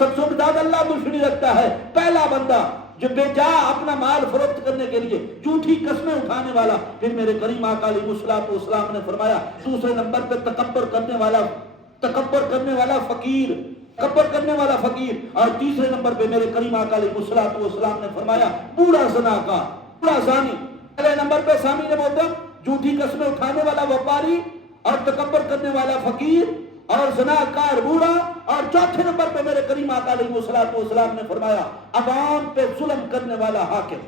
وراثت سے زیادہ اللہ دشمنی رکھتا ہے؟ پہلا بندہ جو بے جا اپنا مال فروخت کرنے کے لیے جھوٹی قسمیں اٹھانے والا۔ پھر میرے کریم آقا علیہ الصلوۃ والسلام نے فرمایا دوسرے نمبر پہ تکبر کرنے والا فقیر، تکبر کرنے والا فقیر، اور تیسرے نمبر پہ میرے کریم آقا علیہ الصلوۃ والسلام نے فرمایا بوڑھا زناکار، بوڑھا زانی۔ پہلے نمبر پہ سامعین محترم جھوٹی قسمیں اٹھانے والا وپاری اور تکبر کرنے والا فقیر اور زناکار بوڑھا، اور چوتھے نمبر پہ میرے کریم آقا علیہ الصلوۃ والسلام نے فرمایا عوام پہ ظلم کرنے والا حاکم،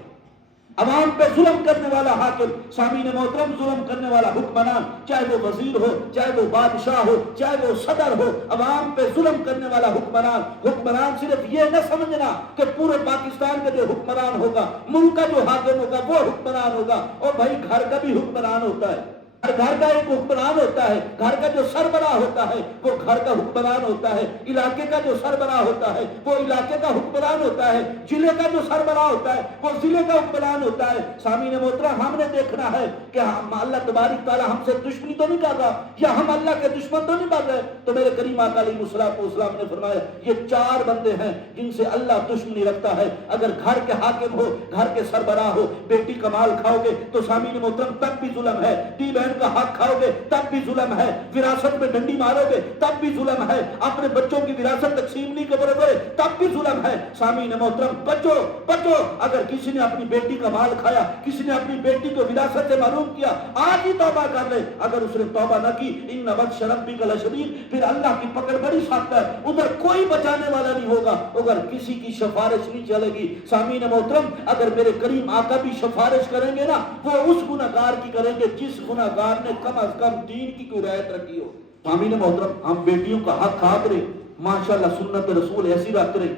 عوام پہ ظلم کرنے والا حاکم۔ سامعین محترم ظلم کرنے والا حکمران، چاہے وہ وزیر ہو، چاہے وہ بادشاہ ہو، چاہے وہ صدر ہو، عوام پہ ظلم کرنے والا حکمران۔ حکمران صرف یہ نہ سمجھنا کہ پورے پاکستان کا جو حکمران ہوگا، ملک کا جو حاکم ہوگا وہ حکمران ہوگا، اور بھائی گھر کا بھی حکمران ہوتا ہے، گھر کا ایک حکمران ہوتا ہے، گھر کا جو سربراہ ہوتا ہے وہ گھر کا حکمران ہوتا ہے، علاقے کا جو سربراہ ہوتا ہے وہ علاقے کا حکمران ہوتا ہے، ضلع کا جو سربراہ ہوتا ہے وہ ضلع کا حکمران ہوتا ہے۔ سامعین محترم ہم نے دیکھنا ہے کہ اللہ تبارک تعالیٰ ہم سے دشمنی تو نہیں کر رہا یا ہم اللہ کے دشمن تو نہیں بن رہے، تو میرے کریم آقا علیہ الصلوۃ والسلام نے فرمایا یہ چار بندے ہیں جن سے اللہ دشمنی رکھتا ہے۔ اگر گھر کے حاکم ہو، گھر کے سربراہ ہو، بیٹی کا مال کھاؤ گے تو سامعین محترم تب بھی ظلم ہے، ٹی بہن کا حق کھاؤ گے تب بھی ظلم ہے، وراثت میں ڈنڈی مارو گے تب بھی ظلم ہے، اپنے بچوں کی وراثت تقسیم نہیں کرو گے تب بھی ظلم ہے۔ سامعین محترم بچو بچو، اگر کسی نے اپنی بیٹی کا مال کھایا، کسی نے اپنی بیٹی کو وراثت سے محروم کیا، آج ہی توبہ کر لے۔ اگر اس نے توبہ نہ کی ان بطش ربک لشدید، پھر اللہ کی پکڑ بڑی سخت ہے، ادھر کوئی بچانے والا نہیں ہوگا، اگر کسی کی سفارش نہیں چلے گی۔ سامعین محترم اگر میرے کریم آقا بھی سفارش کریں گے نا، وہ اس گناہگار کی کریں گے جس گناہگار نے کم از کم دین کی کوئی رعایت رکھی ہو۔ سامعین محترم ہم بیٹیوں کا حق کھا کریں، ماشاءاللہ سنت رسول ایسی رکھ کریں،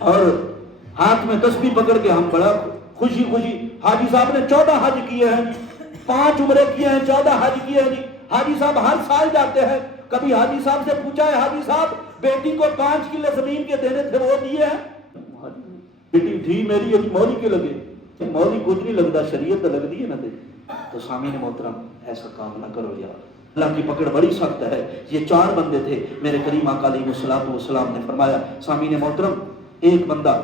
اور ہاتھ میں تسبیح پکڑ کے ہم بڑا خوشی خوشی، حاجی صاحب نے 14 حج کیے ہیں، 5 عمرے کیے ہیں، 14 حج کیے ہیں جی۔ حاجی صاحب ہر سال جاتے ہیں، کبھی حاجی صاحب سے پوچھا ہے حاجی صاحب بیٹی کو 5 کلے زمین کے دینے تھے وہ دیے ہیں؟ بیٹی تھی میری ابھی مولی کے لگے، مولی کچھ نہیں لگتا، شریعت لگ دی ہے نا۔ تو سامعین محترم ایسا کام نہ کرو یار، اللہ کی پکڑ بڑی سخت ہے۔ یہ 4 بندے تھے، میرے کریم آقا علیہ الصلوۃ والسلام نے فرمایا۔ سامعین محترم ایک بندہ